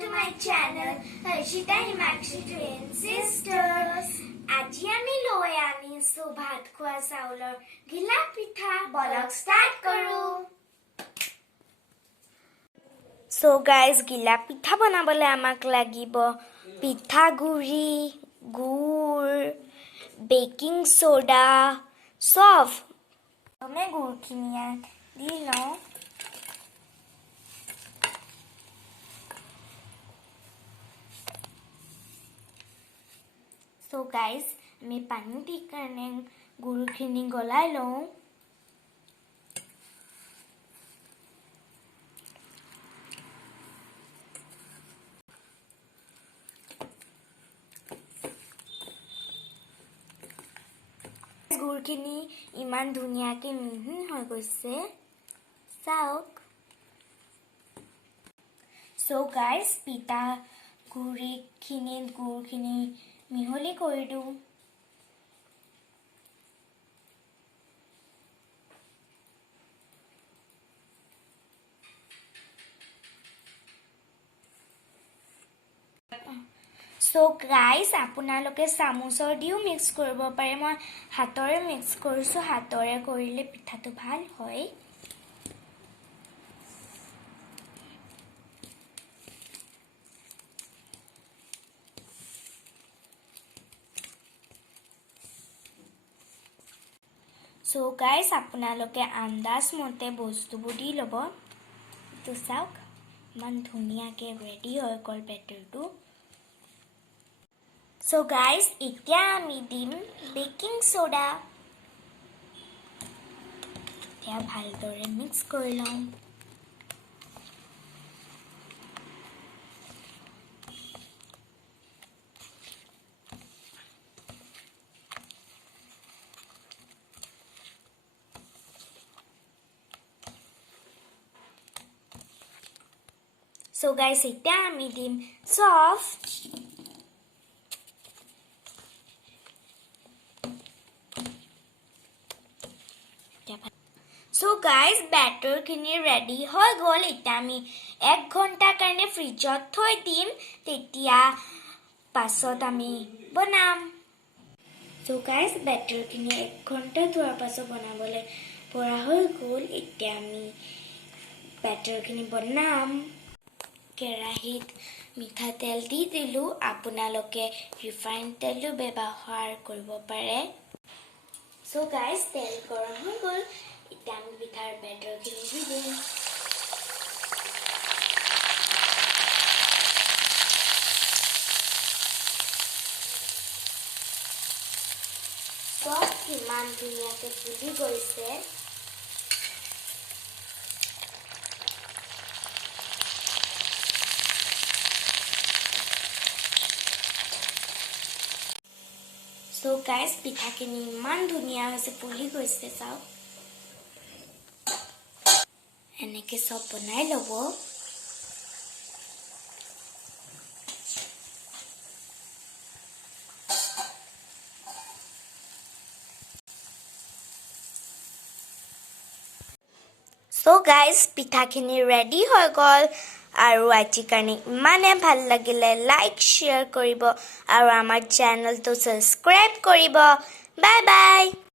to my channel Harshita Himakshi Twin Sisters. আজি আমি লৈ আনিছো ভাত খোৱা চাউলৰ ঘিলা পিঠা বলক ষ্টাৰ্ট কৰো So guys ঘিলা পিঠা বনাবলৈ আমাক লাগিব পিঠা গুৰি গুৰ বেকিং সোডা সব আমি গুৰখিনি দি লওঁ So guys, আমি পানী দি কাৰণে গুৰখিনি গলাই লওঁ গুৰখিনি ইমান ধুনীয়াকৈ মিহি হৈ গৈছে চাওক So guys, পিঠা গুৰিখিনি গুৰখিনি মিহলি কৰি দিওঁ So guys, আপোনালোকে চামুচৰ দিও মিক্স কৰিব পাৰে মই হাতৰে মিক্স কৰিছো হাতৰে কৰিলে পিঠাটো ভাল হয় So guys, আপোনালোকে আন্দাজ মতে বস্তুবোৰ দি ল'ব তো চাওক মান ধুনীয়াকৈ ৰেডি হৈ গ'ল বেটাৰটো So guys, এতিয়া আমি দিম বেকিং সোডা এতিয়া ভালদৰে মিক্স কৰি লওঁ So guys, এতিয়া আমি দিম সফট So guys, batter খিনি ready হৈ গ'ল এতিয়া আমি 1 ঘণ্টা কাৰণে ফ্ৰিজত থৈ দিম তেতিয়া পাছত আমি বনাম So guys, batter খিনি 1 ঘণ্টা থোৱাৰ পাছত বনাবলৈ পৰা হৈ গ'ল এতিয়া আমি batter খিনি বনাম কেৰাহীত মিঠা তেল দি দিলো আপোনালোকে ৰিফাইন তেলো ব্যৱহাৰ কৰিব পাৰে So guys, তেল গৰম হৈ গ'ল এতিয়া আমি পিঠাৰ বেটাৰখিনি দি দিম সব কিমান ধুনীয়াকৈ ফুলি গৈছে So guys, পিঠাখিনি ইমান ধুনীয়া হৈছে ফুলি গৈছে চাওক এনেকৈ সব বনাই ল'ব So guys, পিঠাখিনি ৰেডি হৈ গ'ল আৰু আজি কাৰণে ইমানে ভাল লাগিলে লাইক শেয়াৰ কৰিব আৰু আমাৰ চেনেলটো সাবস্ক্ৰাইব কৰিব বাই বাই